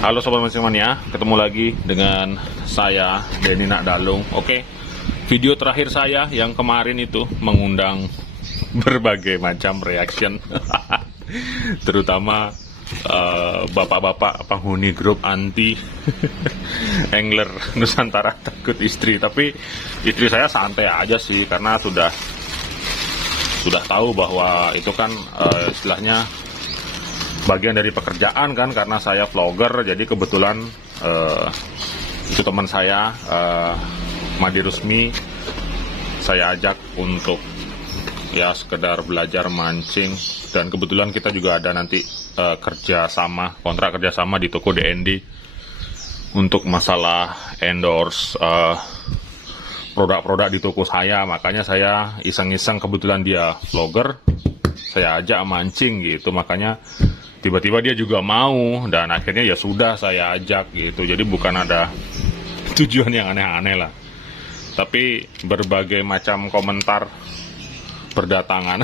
Halo Sobat Mancing Mania, ketemu lagi dengan saya Denny Nakdalung. Oke, video terakhir saya yang kemarin itu mengundang berbagai macam reaction, terutama bapak-bapak penghuni grup anti angler Nusantara takut istri. Tapi istri saya santai aja sih, karena sudah tahu bahwa itu kan istilahnya bagian dari pekerjaan kan, karena saya vlogger. Jadi kebetulan itu teman saya, Madi Rusmi, saya ajak untuk ya sekedar belajar mancing. Dan kebetulan kita juga ada nanti kontrak kerjasama di toko DND untuk masalah endorse produk-produk di toko saya. Makanya saya iseng-iseng, kebetulan dia vlogger, saya ajak mancing gitu. Makanya tiba-tiba dia juga mau, dan akhirnya ya sudah saya ajak gitu. Jadi bukan ada tujuan yang aneh-aneh lah, tapi berbagai macam komentar berdatangan.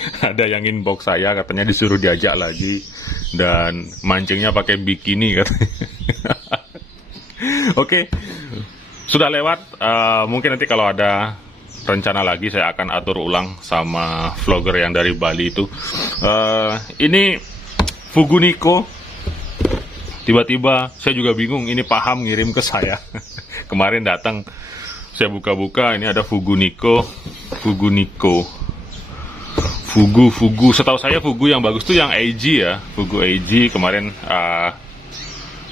Ada yang inbox saya, katanya disuruh diajak lagi, dan mancingnya pakai bikini katanya. Oke, sudah lewat. Mungkin nanti kalau ada rencana lagi saya akan atur ulang sama vlogger yang dari Bali itu. Ini Fugu Niko, tiba-tiba saya juga bingung, ini paham ngirim ke saya. Kemarin datang, saya buka-buka, ini ada Fugu Niko. Fugu, setahu saya Fugu yang bagus tuh yang AG ya, Fugu AG. Kemarin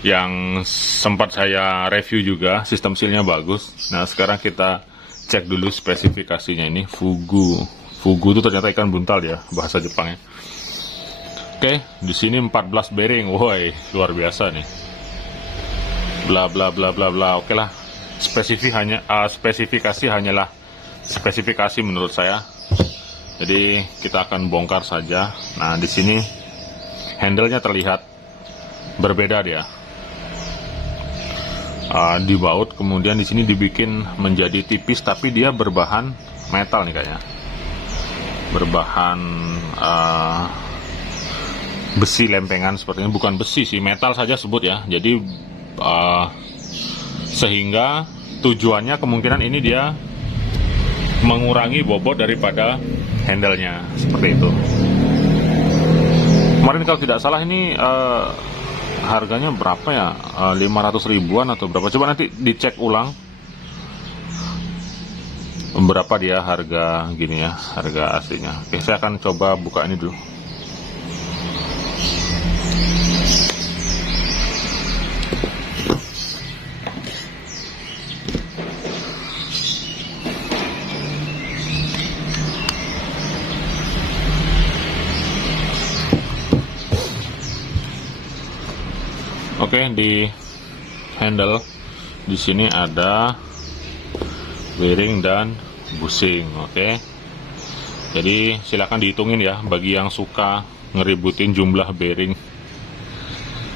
yang sempat saya review juga, sistem sealnya bagus. Nah sekarang kita cek dulu spesifikasinya. Ini Fugu itu ternyata ikan buntal ya, bahasa Jepangnya. Oke, di sini 14 bearing, woi, luar biasa nih. Bla bla bla bla bla. Oke lah, spesifikasi hanyalah spesifikasi menurut saya. Jadi kita akan bongkar saja. Nah, di sini handle-nya terlihat berbeda dia. Di baut, kemudian di sini dibikin menjadi tipis, tapi dia berbahan metal nih kayaknya. Berbahan besi lempengan sepertinya, bukan besi sih, metal saja sebut ya. Jadi sehingga tujuannya kemungkinan ini dia mengurangi bobot daripada handle-nya, seperti itu. Kemarin kalau tidak salah ini harganya berapa ya, 500 ribuan atau berapa, coba nanti dicek ulang berapa dia harga gini ya, harga aslinya. Oke, saya akan coba buka ini dulu. Oke, di handle di sini ada bearing dan bushing. Oke, jadi silakan dihitungin ya bagi yang suka ngeributin jumlah bearing.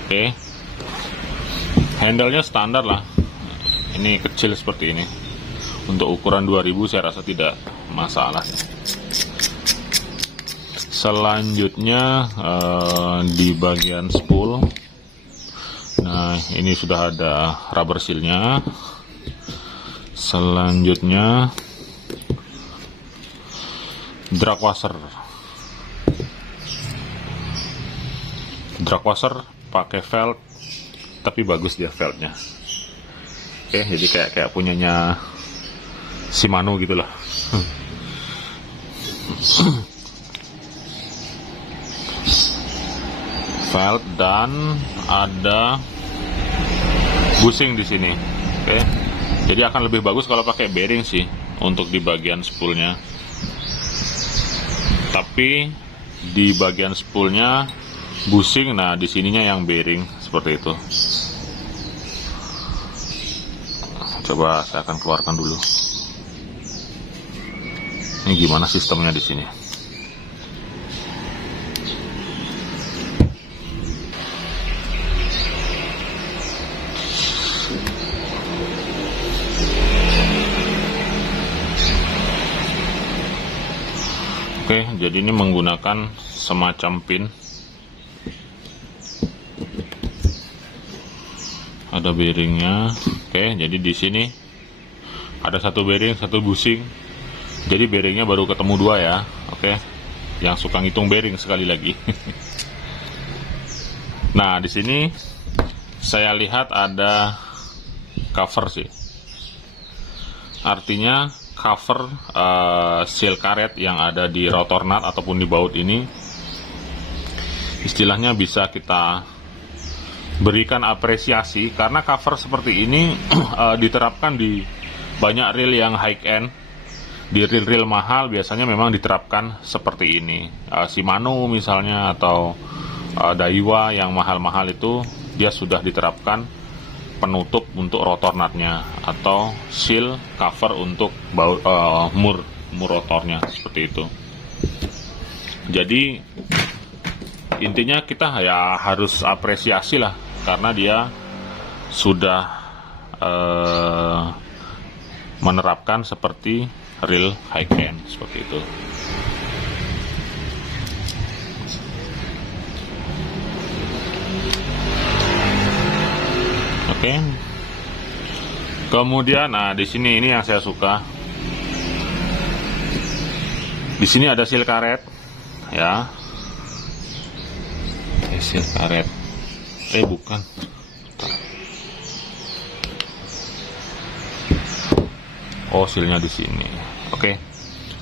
Oke, handle-nya standar lah, ini kecil seperti ini. Untuk ukuran 2000 saya rasa tidak masalah. Selanjutnya di bagian spool. Nah, ini sudah ada rubber seal-nya. Selanjutnya drag washer. Drag washer pakai felt, tapi bagus dia feltnya. Oke, jadi kayak punyanya Shimano gitulah. Felt, dan ada bushing di sini. Oke, jadi akan lebih bagus kalau pakai bearing sih untuk di bagian spoolnya. Tapi di bagian spoolnya bushing, nah di sininya yang bearing, seperti itu. Coba saya akan keluarkan dulu. Ini gimana sistemnya di sini? Oke, jadi ini menggunakan semacam pin. ada bearingnya. Oke, jadi di sini ada satu bearing, satu bushing. Jadi bearingnya baru ketemu 2 ya. Oke, yang suka ngitung bearing sekali lagi. Nah, di sini saya lihat ada cover sih. Artinya cover seal karet yang ada di rotor nut ataupun di baut ini, istilahnya bisa kita berikan apresiasi karena cover seperti ini diterapkan di banyak reel yang high end. Di reel-reel mahal biasanya memang diterapkan seperti ini. Shimano misalnya atau Daiwa yang mahal-mahal itu dia sudah diterapkan penutup untuk rotor nutnya atau seal cover untuk mur rotornya, seperti itu. Jadi intinya kita ya harus apresiasi lah karena dia sudah menerapkan seperti real high end seperti itu. Oke. Kemudian, nah di sini ini yang saya suka. Di sini ada seal karet, ya. Seal karet. Bukan. Oh, sealnya di sini. Oke.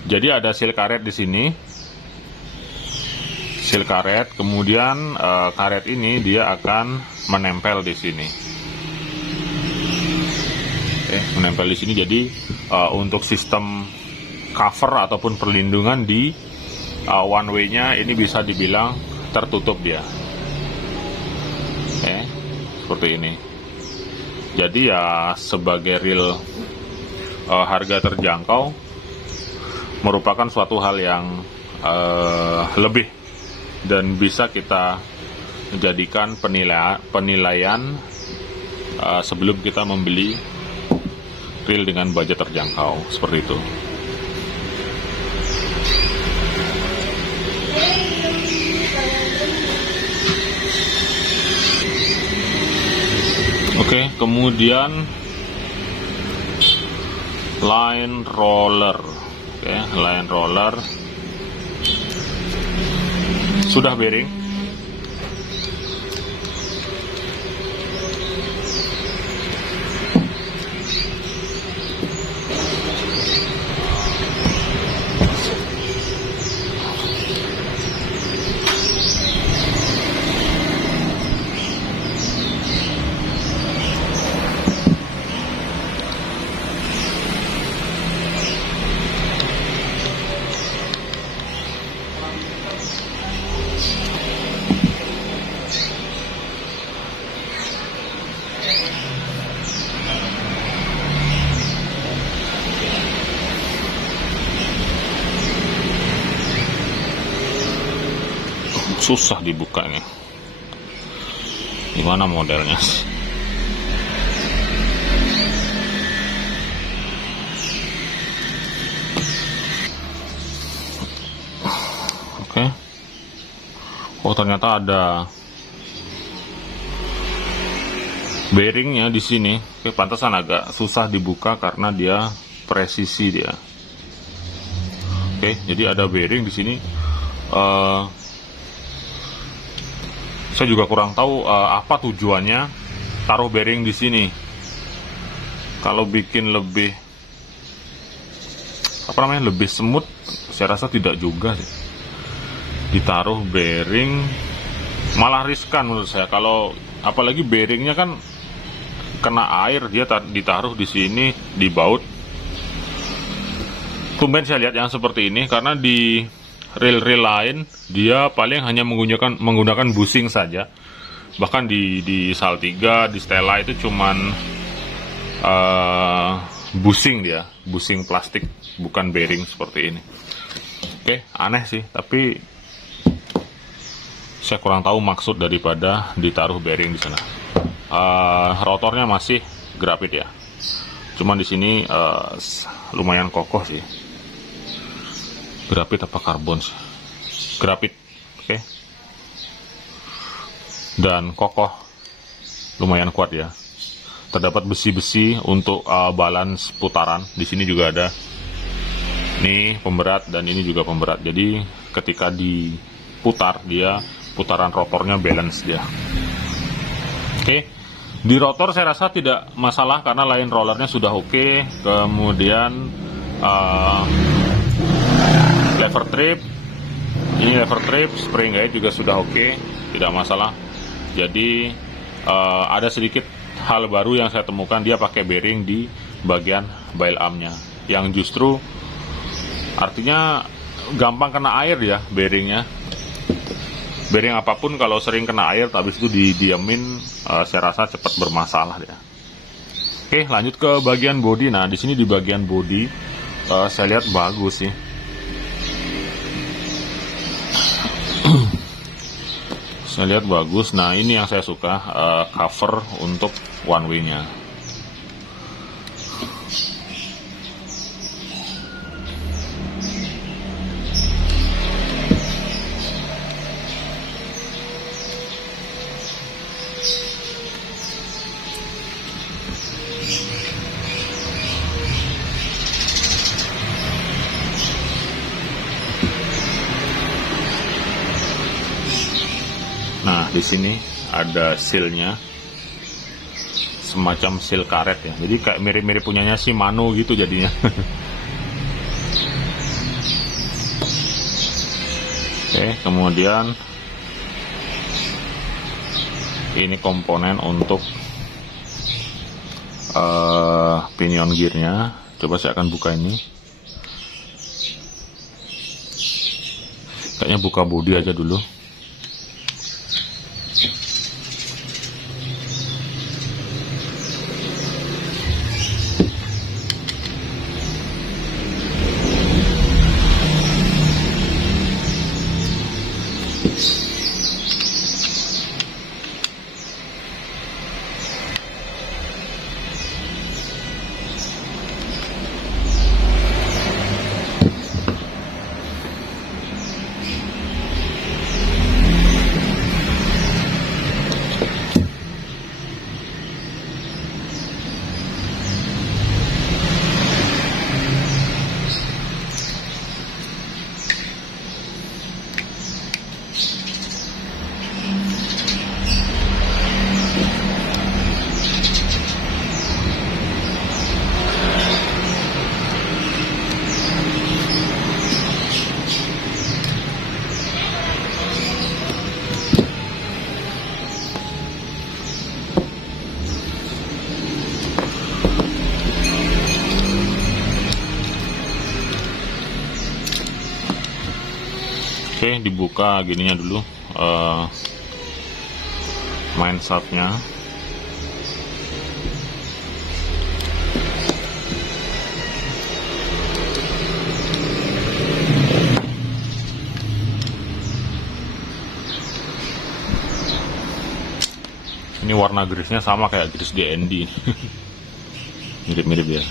Jadi ada seal karet di sini. Seal karet, kemudian karet ini dia akan menempel di sini. Menempel di sini. Jadi untuk sistem cover ataupun perlindungan di one way-nya ini bisa dibilang tertutup dia. Seperti ini. Jadi ya sebagai reel harga terjangkau merupakan suatu hal yang lebih dan bisa kita jadikan penilaian sebelum kita membeli reel dengan budget terjangkau, seperti itu. Oke, kemudian line roller. Oke, line roller sudah bearing. Susah dibukanya. Gimana modelnya sih? Oke. Oh, ternyata ada bearingnya di sini. Oke, pantasan agak susah dibuka karena dia presisi dia. Oke, jadi ada bearing di sini. Saya juga kurang tahu apa tujuannya taruh bearing di sini. Kalau bikin lebih lebih smooth, saya rasa tidak juga sih. Ditaruh bearing malah riskan menurut saya. Kalau apalagi bearingnya kan kena air, dia ditaruh di sini di baut. Tumben saya lihat yang seperti ini karena di reel-reel lain dia paling hanya menggunakan bushing saja. Bahkan di Saltiga, di Stella itu cuman bushing dia, bushing plastik, bukan bearing seperti ini. Oke, aneh sih, tapi saya kurang tahu maksud daripada ditaruh bearing di sana. Rotornya masih grafit ya, cuman di sini lumayan kokoh sih. Grafit apa karbon sih? Grafit, oke. Dan kokoh, lumayan kuat ya. terdapat besi-besi untuk balance putaran. Di sini juga ada. Ini pemberat dan ini juga pemberat. Jadi ketika diputar, dia putaran rotornya balance dia. Oke. Di rotor saya rasa tidak masalah karena line rollernya sudah oke. Kemudian lever trip, ini lever trip, spring guide juga sudah oke, tidak masalah. Jadi ada sedikit hal baru yang saya temukan, dia pakai bearing di bagian bail armnya, yang justru artinya gampang kena air ya bearingnya. Bearing apapun kalau sering kena air, habis itu didiamin, saya rasa cepat bermasalah ya. Oke, lanjut ke bagian bodi. Nah, di sini di bagian bodi saya lihat bagus sih. Saya lihat bagus. Nah, ini yang saya suka, cover untuk one way-nya. Nah, di sini ada sealnya, semacam seal karet ya. Jadi kayak mirip-mirip punyanya Shimano gitu jadinya. Oke, kemudian ini komponen untuk pinion gearnya. Coba saya akan buka ini. Kayaknya buka bodi aja dulu. Oke, dibuka gininya dulu, main shaftnya. Ini warna grisnya sama kayak gris DND. Mirip-mirip ya.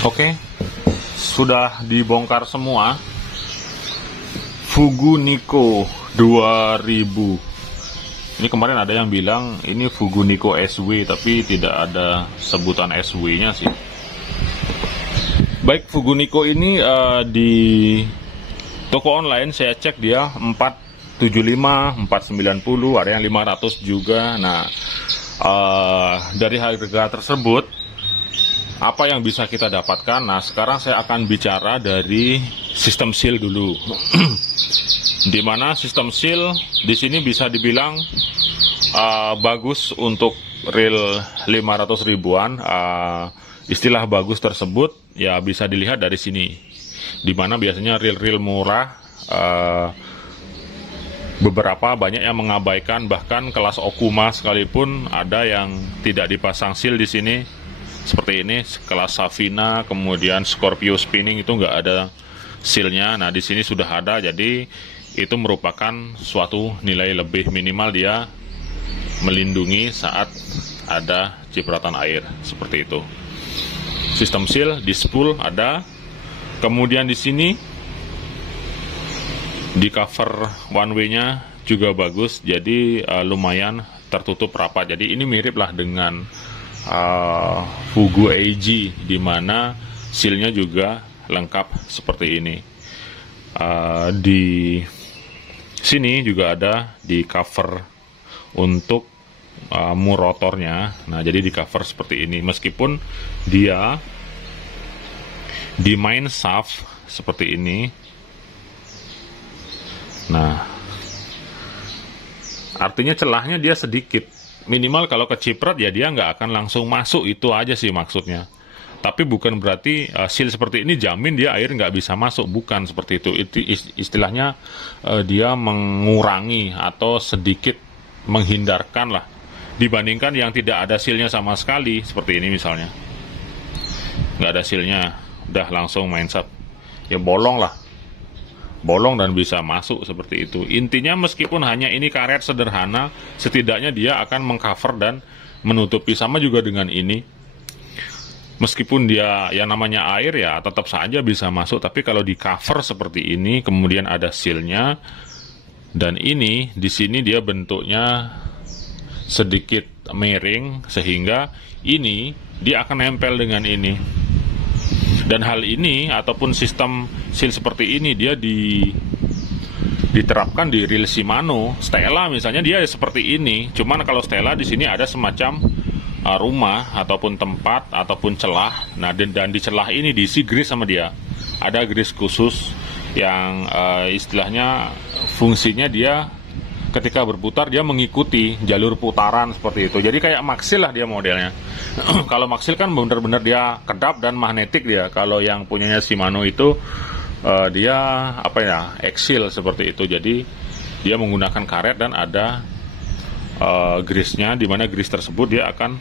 Oke, sudah dibongkar semua. Fugu Niko 2000. Ini kemarin ada yang bilang ini Fugu Niko SW, tapi tidak ada sebutan SW-nya sih. Baik, Fugu Niko ini di toko online saya cek dia 475, 490, ada yang 500 juga. Nah, dari harga tersebut apa yang bisa kita dapatkan? Nah, sekarang saya akan bicara dari sistem seal dulu. Di mana sistem seal di sini bisa dibilang bagus untuk reel 500 ribuan. Istilah bagus tersebut ya bisa dilihat dari sini. Di mana biasanya reel-reel murah beberapa banyak yang mengabaikan, bahkan kelas Okuma sekalipun ada yang tidak dipasang seal di sini seperti ini. Kelas Safina, kemudian Scorpio Spinning itu nggak ada sealnya. Nah di sini sudah ada, jadi itu merupakan suatu nilai lebih minimal, dia melindungi saat ada cipratan air seperti itu. Sistem seal di spool ada, kemudian di sini di cover one way-nya juga bagus, jadi lumayan tertutup rapat. Jadi ini mirip lah dengan Fugu AG, di mana seal-nya juga lengkap seperti ini. Di sini juga ada di cover untuk mur rotornya. Nah, jadi di cover seperti ini, meskipun dia di main shaft seperti ini. Nah, artinya celahnya dia sedikit, minimal kalau keciprat ya dia nggak akan langsung masuk, itu aja sih maksudnya. Tapi bukan berarti seal seperti ini jamin dia air nggak bisa masuk, bukan seperti itu. Itu istilahnya dia mengurangi atau sedikit menghindarkan lah, dibandingkan yang tidak ada sealnya sama sekali seperti ini misalnya. Nggak ada sealnya, udah langsung main shaft, ya bolong lah, bolong dan bisa masuk seperti itu. Intinya meskipun hanya ini karet sederhana, setidaknya dia akan mengcover dan menutupi. Sama juga dengan ini, meskipun dia yang namanya air ya tetap saja bisa masuk, tapi kalau di cover seperti ini kemudian ada sealnya, dan ini di sini dia bentuknya sedikit miring sehingga ini dia akan nempel dengan ini. Dan hal ini ataupun sistem seal seperti ini dia diterapkan di reel Shimano. Stella misalnya dia seperti ini, cuman kalau Stella di sini ada semacam rumah ataupun tempat ataupun celah. Nah, dan di celah ini diisi grease sama dia. Ada grease khusus yang istilahnya fungsinya dia ketika berputar dia mengikuti jalur putaran seperti itu. Jadi kayak Maxil lah dia modelnya. Kalau Maxil kan benar-benar dia kedap dan magnetik dia. Kalau yang punyanya Shimano itu dia apa ya, Exil seperti itu. Jadi dia menggunakan karet dan ada grease-nya, di mana grease tersebut dia akan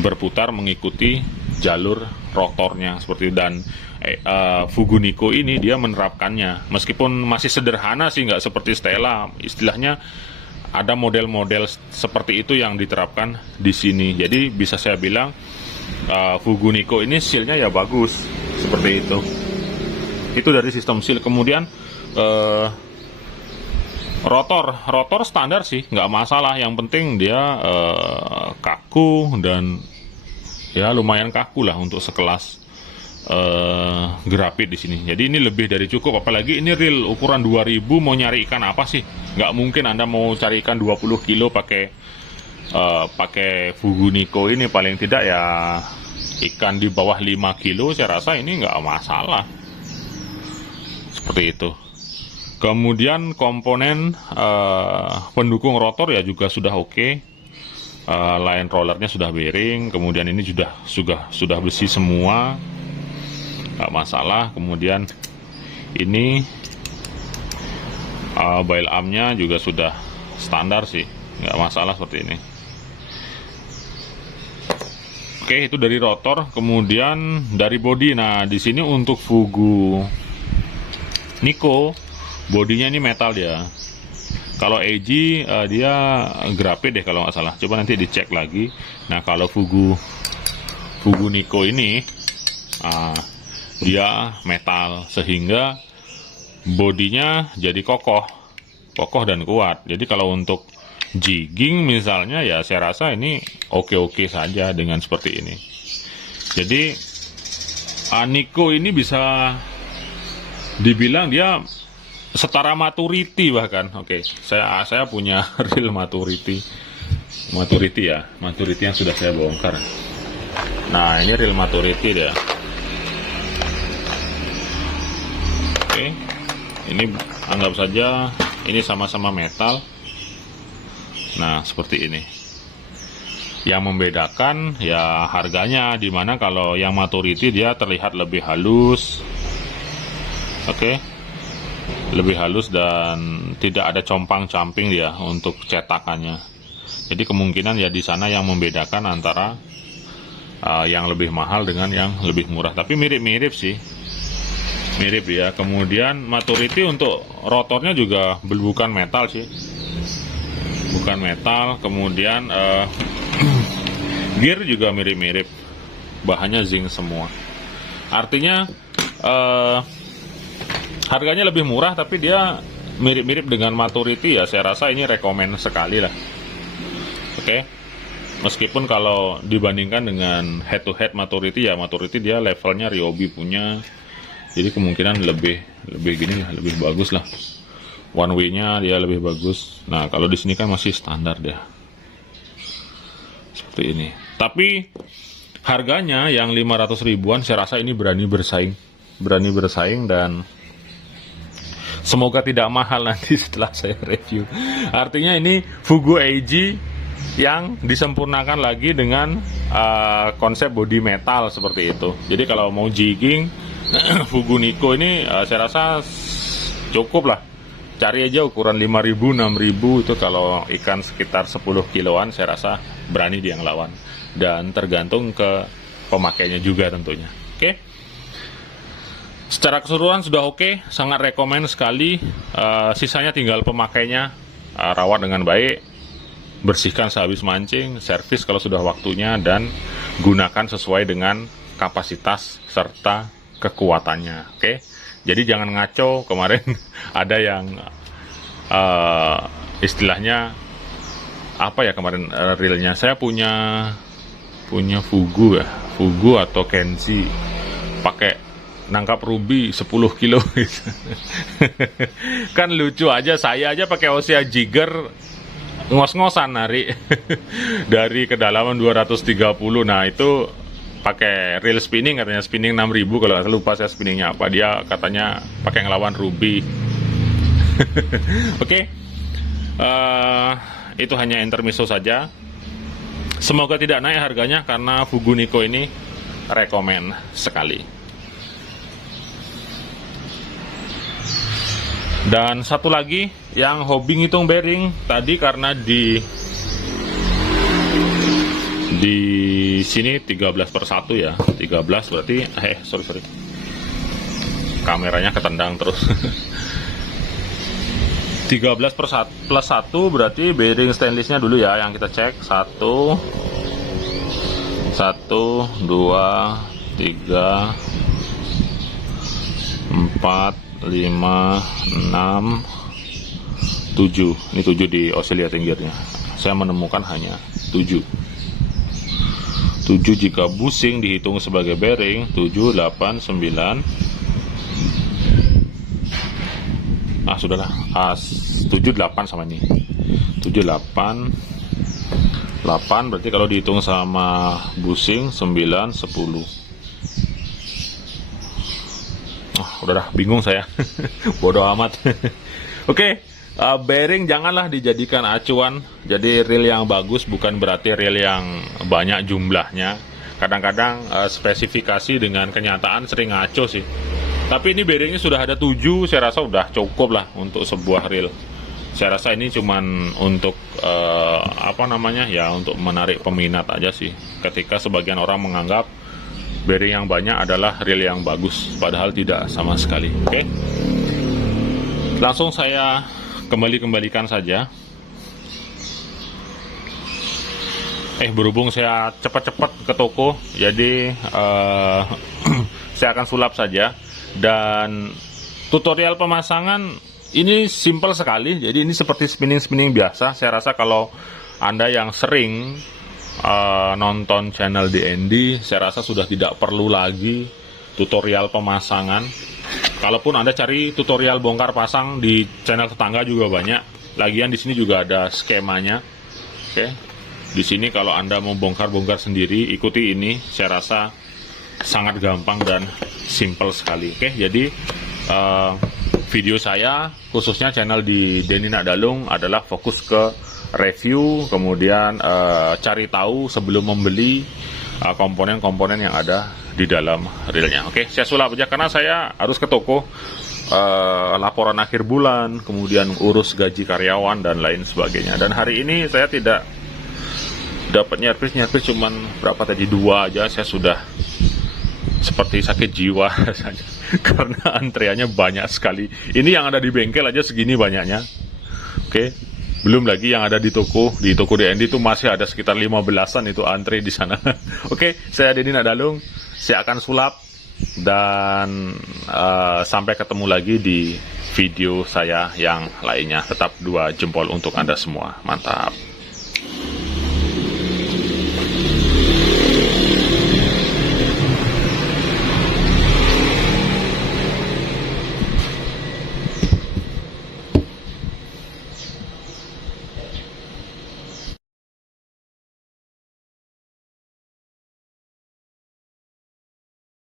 berputar mengikuti jalur rotornya seperti itu. Dan Fugu Nikko ini dia menerapkannya, meskipun masih sederhana sih, nggak seperti Stella. Istilahnya ada model-model seperti itu yang diterapkan di sini. Jadi bisa saya bilang Fugu Nikko ini seal-nya ya bagus seperti itu. Itu dari sistem seal. Kemudian rotor standar sih, nggak masalah. Yang penting dia kaku dan ya lumayan kaku lah untuk sekelas Grapit di sini. Jadi ini lebih dari cukup. Apalagi ini reel ukuran 2000, mau nyari ikan apa sih? Nggak mungkin Anda mau cari ikan 20 kilo pakai Fugu Nikko ini. Paling tidak ya ikan di bawah 5 kilo saya rasa ini nggak masalah. Seperti itu. Kemudian komponen pendukung rotor ya juga sudah oke. Line rollernya sudah bearing, kemudian ini sudah besi semua, nggak masalah. Kemudian ini bail armnya juga sudah standar sih, nggak masalah seperti ini. Oke, itu dari rotor. Kemudian dari bodi. Nah, di sini untuk Fugu Nikko bodinya ini metal dia. Kalau AG dia grapit deh kalau nggak salah. Coba nanti dicek lagi. Nah, kalau Fugu Nikko ini dia metal sehingga bodinya jadi kokoh dan kuat. Jadi kalau untuk jigging misalnya ya saya rasa ini oke-oke saja dengan seperti ini. Jadi Nikko ini bisa dibilang dia setara Maturity bahkan. Oke, saya punya reel Maturity ya, Maturity yang sudah saya bongkar. Nah, ini reel Maturity dia. Oke, ini anggap saja ini sama-sama metal. Nah, seperti ini. Yang membedakan ya harganya, dimana kalau yang Maturity dia terlihat lebih halus. Oke. lebih halus dan tidak ada compang-camping dia untuk cetakannya. Jadi kemungkinan ya di sana yang membedakan antara yang lebih mahal dengan yang lebih murah. Tapi mirip-mirip sih, mirip ya. Kemudian maturity untuk rotornya juga bukan metal sih, bukan metal. Kemudian gear juga mirip-mirip, bahannya zinc semua. Artinya harganya lebih murah, tapi dia mirip-mirip dengan maturity ya. Saya rasa ini rekomen sekali lah. Oke. Meskipun kalau dibandingkan dengan head to head maturity ya, maturity dia levelnya Ryobi punya. Jadi kemungkinan lebih gini lah, lebih bagus lah. One way-nya dia lebih bagus. Nah, kalau di sini kan masih standar dia. Seperti ini. Tapi harganya yang 500 ribuan saya rasa ini berani bersaing dan semoga tidak mahal nanti setelah saya review. Artinya ini Fugu AG yang disempurnakan lagi dengan konsep body metal seperti itu. Jadi kalau mau jigging Fugu Nikko ini saya rasa cukup lah. Cari aja ukuran 5.000, 6.000 itu kalau ikan sekitar 10 kiloan saya rasa berani dia ngelawan. Dan tergantung ke pemakainya juga tentunya. Oke. Secara keseluruhan sudah oke, sangat rekomen sekali. Sisanya tinggal pemakainya rawat dengan baik, bersihkan sehabis mancing, servis kalau sudah waktunya, dan gunakan sesuai dengan kapasitas serta kekuatannya. Oke, jadi jangan ngaco. Kemarin ada yang istilahnya apa ya kemarin reelnya, saya punya Fugu ya, Fugu atau Kenzi, pakai nangkap ruby 10 kilo gitu. Kan lucu aja, saya aja pakai Osea Jigger ngos-ngosan narik dari kedalaman 230. Nah itu pakai reel spinning, katanya spinning 6.000 kalau nggak salah, lupa saya spinningnya apa. Dia katanya pakai ngelawan ruby. Oke. Itu hanya intermezzo saja. Semoga tidak naik harganya karena Fugu Nikko ini rekomen sekali. Dan satu lagi yang hobi ngitung bearing tadi, karena di sini 13/1 ya, 13 berarti sorry kameranya ketendang terus. 13/1 plus 1 berarti bearing stainlessnya dulu ya yang kita cek. 1 2 3 4 5 6 7. Ini 7 di oscillating gearnya. Saya menemukan hanya 7 jika busing dihitung sebagai bearing. 7, 8, 9. Sudahlah. 7, 8 sama ini. 7, 8 berarti kalau dihitung sama busing 9, 10. Udah bingung saya. Bodoh amat. Oke, bearing janganlah dijadikan acuan. Jadi reel yang bagus bukan berarti reel yang banyak jumlahnya. Kadang-kadang spesifikasi dengan kenyataan sering ngaco sih. Tapi ini bearingnya sudah ada 7, saya rasa udah cukup lah untuk sebuah reel. Saya rasa ini cuman untuk untuk menarik peminat aja sih. Ketika sebagian orang menganggap bearing yang banyak adalah reel yang bagus, padahal tidak sama sekali. Oke. Langsung saya kembalikan saja. Berhubung saya cepat-cepat ke toko, jadi saya akan sulap saja. Dan tutorial pemasangan ini simple sekali. Jadi ini seperti spinning biasa. Saya rasa kalau Anda yang sering nonton channel DND, saya rasa sudah tidak perlu lagi tutorial pemasangan. Kalaupun Anda cari tutorial bongkar pasang di channel tetangga juga banyak. Lagian di sini juga ada skemanya. Oke. Di sini kalau Anda mau bongkar sendiri, ikuti ini. Saya rasa sangat gampang dan simple sekali. Oke, jadi video saya khususnya channel di Denny Nakdalung adalah fokus ke review, kemudian cari tahu sebelum membeli komponen-komponen yang ada di dalam reelnya. Oke, saya sulap aja karena saya harus ke toko. laporan akhir bulan, kemudian urus gaji karyawan dan lain sebagainya. Dan hari ini saya tidak dapat nyervis cuman berapa tadi, 2 aja saya sudah seperti sakit jiwa saja karena antreannya banyak sekali. Ini yang ada di bengkel aja segini banyaknya. Oke. Belum lagi yang ada di toko DND itu masih ada sekitar 15-an itu antre di sana. Oke, saya Deddy Nadalung. Saya akan sulap dan sampai ketemu lagi di video saya yang lainnya. Tetap 2 jempol untuk Anda semua. Mantap.